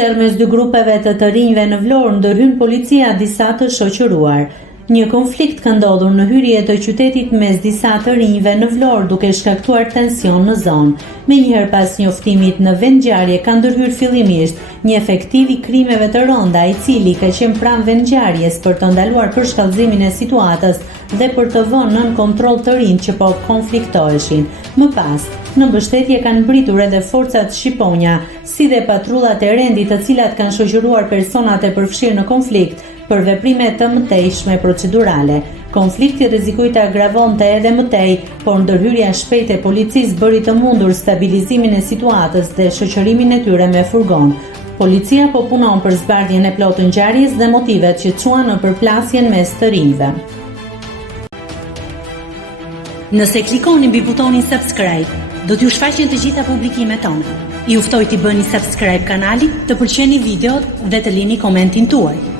sjell mes dy grupeve të rinjve në Vlorë, ndërhyn policia disa të shoqëruar. Një konflikt ka ndodhur në hyrje të qytetit mes disa të rinjve në Vlorë, duke shkaktuar tension në zonë. Menjëherë pas njoftimit në vendngjarje ka ndërhyrë fillimisht një efektiv i krimeve të rënda, i cili ka qenë pranë vendngjarjes për të ndaluar përshkallëzimin e situatës dhe për të vënë nën kontroll të rinjt që po konfliktoheshin. Më pas, në mbështetje kanë mbritur edhe forcat shqiponja, si dhe patrullat e rendit, të cilat kanë shoqëruar personat e përfshirë në konflikt për veprime të mëtejshme procedurale. Konflikti rrezikoi të agravonte edhe mëtej, por ndërhyrja shpejtë e policisë bëri të mundur stabilizimin e situatës dhe shoqërimin e tyre me furgon. Policia po punon për zbardhjen e plotë të ngjarjes dhe motivet që çuan në përplasjen mes të rinjve. Nëse klikoni mbi butonin subscribe, do t'ju shfaqen të gjitha publikimet tona. Ju ftoj t'i bëni subscribe kanalit, të pëlqeni videot dhe të lini komentin tuaj.